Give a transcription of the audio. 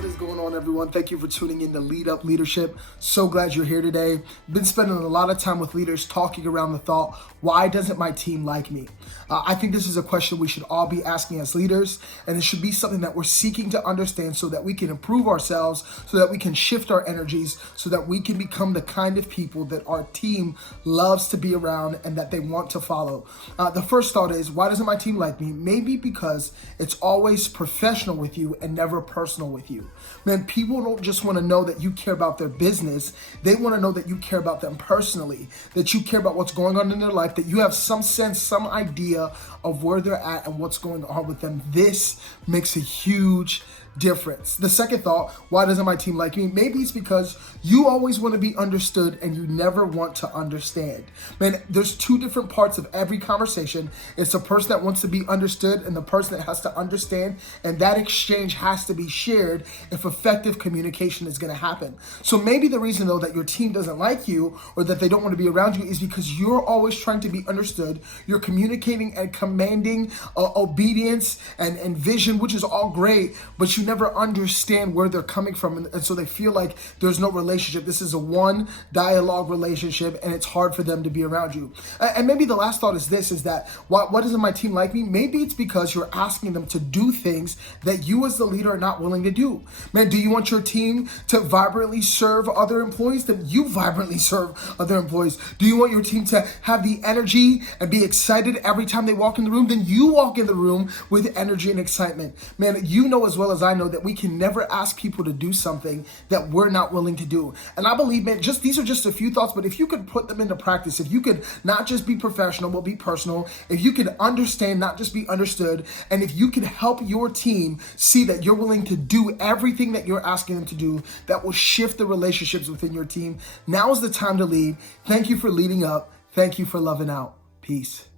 What is going on, everyone? Thank you for tuning in to Lead Up Leadership. So glad you're here today. Been spending a lot of time with leaders talking around the thought, why doesn't my team like me? I think this is a question we should all be asking as leaders, and it should be something that we're seeking to understand so that we can improve ourselves, so that we can shift our energies, so that we can become the kind of people that our team loves to be around and that they want to follow. The first thought is, why doesn't my team like me? Maybe because it's always professional with you and never personal with you. Man, people don't just want to know that you care about their business. They want to know that you care about them personally, that you care about what's going on in their life, that you have some sense, some idea of where they're at and what's going on with them. This makes a huge difference. The second thought, why doesn't my team like me? Maybe it's because you always want to be understood and you never want to understand. Man, there's two different parts of every conversation. It's the person that wants to be understood and the person that has to understand, and that exchange has to be shared if effective communication is going to happen. So maybe the reason though that your team doesn't like you or that they don't want to be around you is because you're always trying to be understood. You're communicating and commanding obedience and vision, which is all great, but you never understand where they're coming from, and so they feel like there's no relationship. This is a one dialogue relationship, and it's hard for them to be around you. And maybe the last thought is this, is that why doesn't my team like me? Maybe it's because you're asking them to do things that you as the leader are not willing to do. Man, do you want your team to vibrantly serve other employees? Then you vibrantly serve other employees. Do you want your team to have the energy and be excited every time they walk in the room? Then you walk in the room with energy and excitement. Man, you know as well as I know that we can never ask people to do something that we're not willing to do. And I believe, man, these are just a few thoughts, but if you could put them into practice, if you could not just be professional, but be personal, if you could understand, not just be understood, and if you could help your team see that you're willing to do everything that you're asking them to do, that will shift the relationships within your team. Now is the time to lead. Thank you for leading up. Thank you for loving out. Peace.